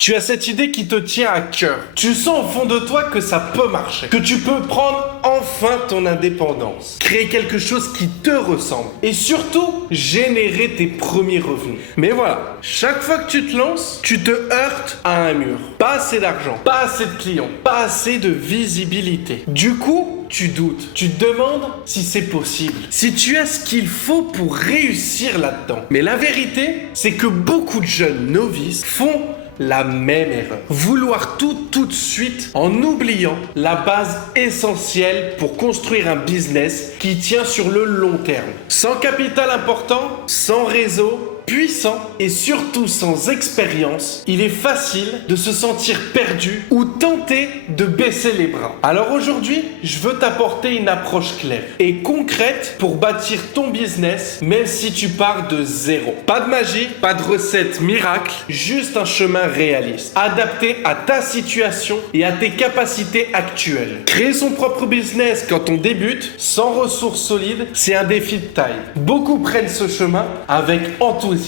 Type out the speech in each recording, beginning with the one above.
Tu as cette idée qui te tient à cœur. Tu sens au fond de toi que ça peut marcher, que tu peux prendre enfin ton indépendance, créer quelque chose qui te ressemble et surtout générer tes premiers revenus. Mais voilà, chaque fois que tu te lances, tu te heurtes à un mur. Pas assez d'argent, pas assez de clients, pas assez de visibilité. Du coup, tu doutes, tu te demandes si c'est possible, si tu as ce qu'il faut pour réussir là-dedans. Mais la vérité, c'est que beaucoup de jeunes novices font la même erreur. Vouloir tout de suite en oubliant la base essentielle pour construire un business qui tient sur le long terme. Sans capital important, sans réseau puissant et surtout sans expérience, il est facile de se sentir perdu ou tenté de baisser les bras. Alors aujourd'hui, je veux t'apporter une approche claire et concrète pour bâtir ton business, même si tu pars de zéro. Pas de magie, pas de recette miracle, juste un chemin réaliste, adapté à ta situation et à tes capacités actuelles. Créer son propre business quand on débute, sans ressources solides, c'est un défi de taille. Beaucoup prennent ce chemin avec enthousiasme,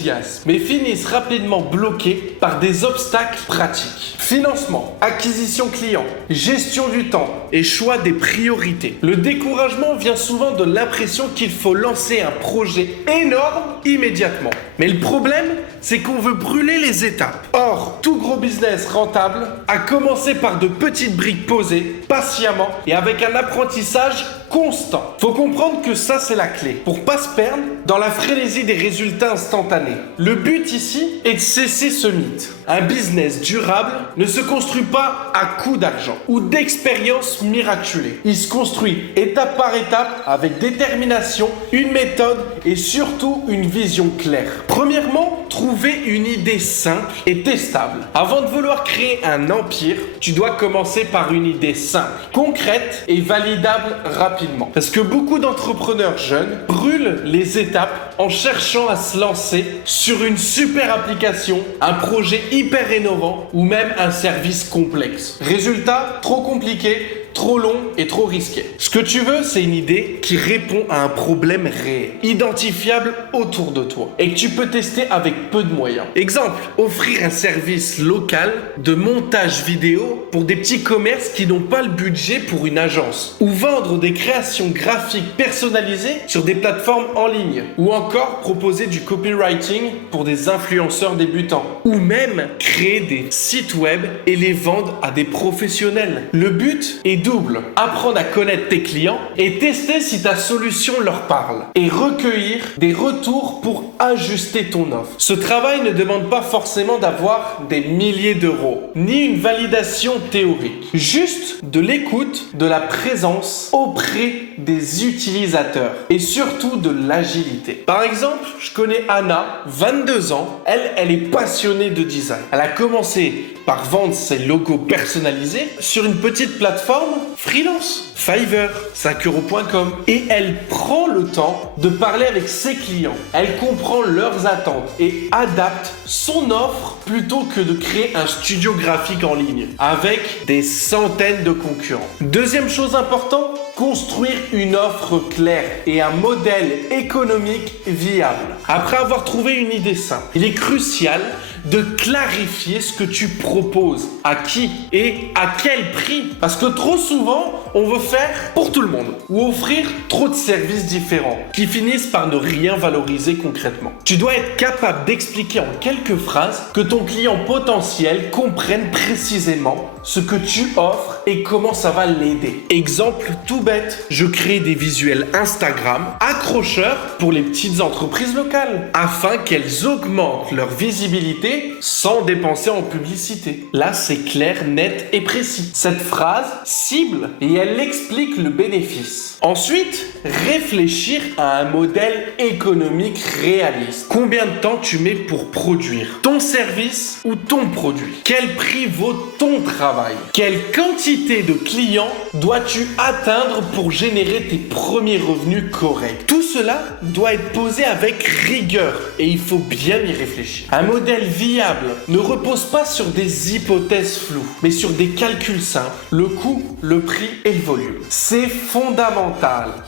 mais finissent rapidement bloqués par des obstacles pratiques. Financement, acquisition client, gestion du temps et choix des priorités. Le découragement vient souvent de l'impression qu'il faut lancer un projet énorme immédiatement. Mais le problème, c'est qu'on veut brûler les étapes. Or, tout gros business rentable a commencé par de petites briques posées, patiemment et avec un apprentissage constant. Faut comprendre que ça, c'est la clé pour pas se perdre dans la frénésie des résultats instantanés. Le but ici est de cesser ce mythe. Un business durable ne se construit pas à coup d'argent ou d'expérience miraculée. Il se construit étape par étape avec détermination, une méthode et surtout une vision claire. Premièrement, trouver une idée simple et testable. Avant de vouloir créer un empire, tu dois commencer par une idée simple, concrète et validable rapidement. Parce que beaucoup d'entrepreneurs jeunes brûlent les étapes en cherchant à se lancer sur une super application, un projet hyper innovant ou même un service complexe. Résultat, trop compliqué, trop long et trop risqué. Ce que tu veux, c'est une idée qui répond à un problème réel, identifiable autour de toi et que tu peux tester avec peu de moyens. Exemple, offrir un service local de montage vidéo pour des petits commerces qui n'ont pas le budget pour une agence ou vendre des créations graphiques personnalisées sur des plateformes en ligne ou encore proposer du copywriting pour des influenceurs débutants ou même créer des sites web et les vendre à des professionnels. Le but est double, apprendre à connaître tes clients et tester si ta solution leur parle et recueillir des retours pour ajuster ton offre. Ce travail ne demande pas forcément d'avoir des milliers d'euros, ni une validation théorique, juste de l'écoute, de la présence auprès des utilisateurs et surtout de l'agilité. Par exemple, je connais Anna, 22 ans, elle est passionnée de design. Elle a commencé par vendre ses logos personnalisés sur une petite plateforme freelance, Fiverr, 5euros.com. Et elle prend le temps de parler avec ses clients. Elle comprend leurs attentes et adapte son offre plutôt que de créer un studio graphique en ligne avec des centaines de concurrents. Deuxième chose importante, construire une offre claire et un modèle économique viable. Après avoir trouvé une idée simple, il est crucial de clarifier ce que tu proposes, à qui et à quel prix. Parce que trop souvent, on veut faire pour tout le monde ou offrir trop de services différents qui finissent par ne rien valoriser concrètement. Tu dois être capable d'expliquer en quelques phrases que ton client potentiel comprenne précisément ce que tu offres et comment ça va l'aider. Exemple tout bête, je crée des visuels Instagram accrocheurs pour les petites entreprises locales afin qu'elles augmentent leur visibilité sans dépenser en publicité. Là, c'est clair, net et précis. Cette phrase cible et elle explique le bénéfice. Ensuite, réfléchir à un modèle économique réaliste. Combien de temps tu mets pour produire ton service ou ton produit? Quel prix vaut ton travail? Quelle quantité de clients dois-tu atteindre pour générer tes premiers revenus corrects? Tout cela doit être posé avec rigueur et il faut bien y réfléchir. Un modèle viable ne repose pas sur des hypothèses floues, mais sur des calculs simples, le coût, le prix et le volume. C'est fondamental.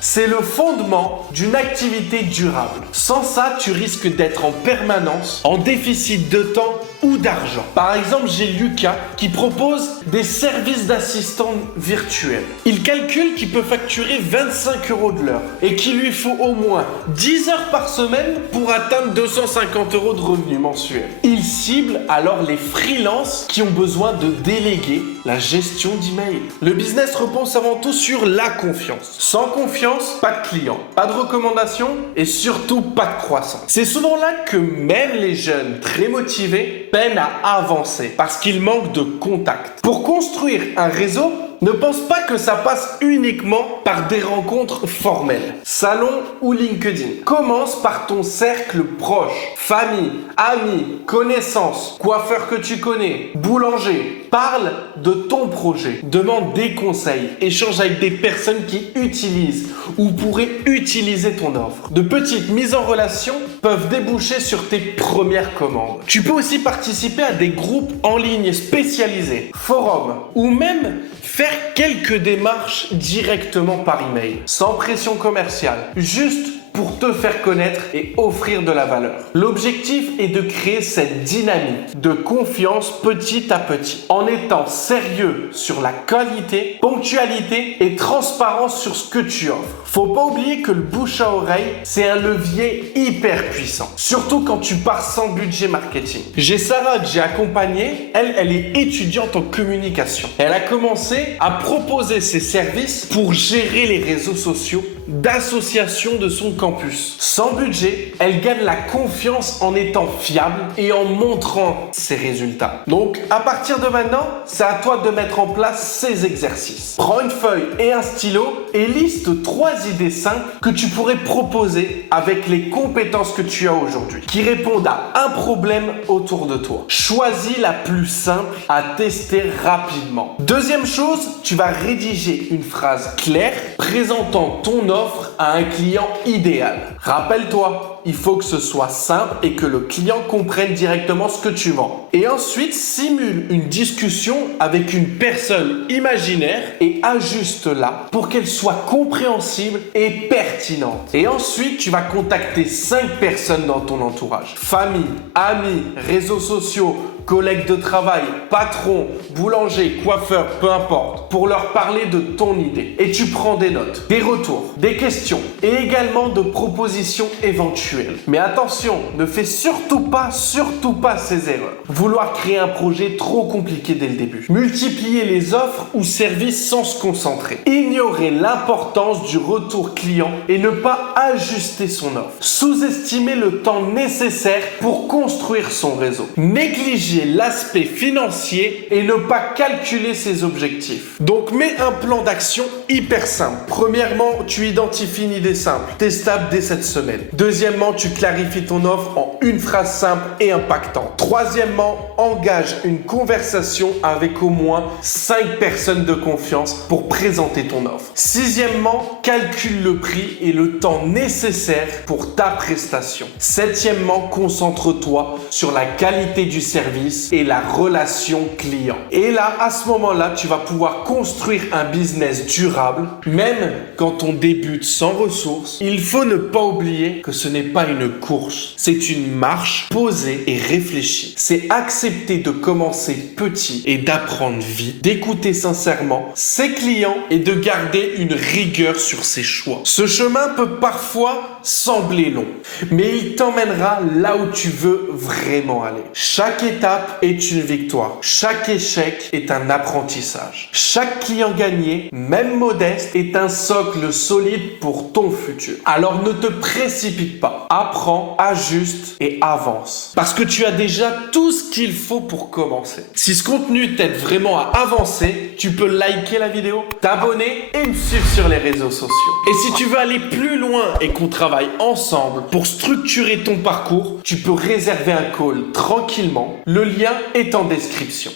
C'est le fondement d'une activité durable. Sans ça, tu risques d'être en permanence en déficit de temps ou d'argent. Par exemple, j'ai Lucas qui propose des services d'assistant virtuel. Il calcule qu'il peut facturer 25 € de l'heure et qu'il lui faut au moins 10 heures par semaine pour atteindre 250 € de revenus mensuels. Il cible alors les freelances qui ont besoin de déléguer la gestion d'email. Le business repose avant tout sur la confiance. Sans confiance, pas de clients, pas de recommandations et surtout pas de croissance. C'est souvent là que même les jeunes très motivés peinent à avancer parce qu'ils manquent de contacts. Pour construire un réseau, ne pense pas que ça passe uniquement par des rencontres formelles. Salon ou LinkedIn. Commence par ton cercle proche. Famille, amis, connaissances, coiffeur que tu connais, boulanger. Parle de ton projet. Demande des conseils. Échange avec des personnes qui utilisent ou pourraient utiliser ton offre. De petites mises en relation peuvent déboucher sur tes premières commandes. Tu peux aussi participer à des groupes en ligne spécialisés, forums ou même faire quelques démarches directement par email, sans pression commerciale, juste pour te faire connaître et offrir de la valeur. L'objectif est de créer cette dynamique de confiance petit à petit, en étant sérieux sur la qualité, ponctualité et transparence sur ce que tu offres. Faut pas oublier que le bouche à oreille, c'est un levier hyper puissant, surtout quand tu pars sans budget marketing. J'ai Sarah que j'ai accompagnée, elle est étudiante en communication. Elle a commencé à proposer ses services pour gérer les réseaux sociaux d'associations de son campus. Sans budget, elle gagne la confiance en étant fiable et en montrant ses résultats. Donc, à partir de maintenant, c'est à toi de mettre en place ces exercices. Prends une feuille et un stylo et liste 3 idées simples que tu pourrais proposer avec les compétences que tu as aujourd'hui, qui répondent à un problème autour de toi. Choisis la plus simple à tester rapidement. Deuxième chose, tu vas rédiger une phrase claire présentant ton offre à un client idéal. Rappelle-toi, il faut que ce soit simple et que le client comprenne directement ce que tu vends. Et ensuite, simule une discussion avec une personne imaginaire et ajuste-la pour qu'elle soit compréhensible et pertinente. Et ensuite, tu vas contacter 5 personnes dans ton entourage. Famille, amis, réseaux sociaux, collègues de travail, patron, boulanger, coiffeur, peu importe, pour leur parler de ton idée. Et tu prends des notes, des retours, des questions et également de propositions éventuelles. Mais attention, ne fais surtout pas ces erreurs. Vouloir créer un projet trop compliqué dès le début. Multiplier les offres ou services sans se concentrer. Ignorer l'importance du retour client et ne pas ajuster son offre. Sous-estimer le temps nécessaire pour construire son réseau. Négliger l'aspect financier et ne pas calculer ses objectifs. Donc mets un plan d'action hyper simple. Premièrement, tu identifies une idée simple, testable dès cette semaine. Deuxièmement, tu clarifies ton offre en une phrase simple et impactante. Troisièmement, engage une conversation avec au moins 5 personnes de confiance pour présenter ton offre. Sixièmement, calcule le prix et le temps nécessaire pour ta prestation. Septièmement, concentre-toi sur la qualité du service et la relation client. Et là, à ce moment-là, tu vas pouvoir construire un business durable, même quand on débute sans ressources. Il faut ne pas oublier que ce n'est pas une course, c'est une marche posée et réfléchie. C'est accepter de commencer petit et d'apprendre vite, d'écouter sincèrement ses clients et de garder une rigueur sur ses choix. Ce chemin peut parfois sembler long, mais il t'emmènera là où tu veux vraiment aller. Chaque étape est une victoire. Chaque échec est un apprentissage. Chaque client gagné, même modeste, est un socle solide pour ton futur. Alors ne te précipite pas. Apprends, ajuste et avance. Parce que tu as déjà tout ce qu'il faut pour commencer. Si ce contenu t'aide vraiment à avancer, tu peux liker la vidéo, t'abonner et me suivre sur les réseaux sociaux. Et si tu veux aller plus loin et qu'on travaille ensemble pour structurer ton parcours, tu peux réserver un call tranquillement. Le lien est en description.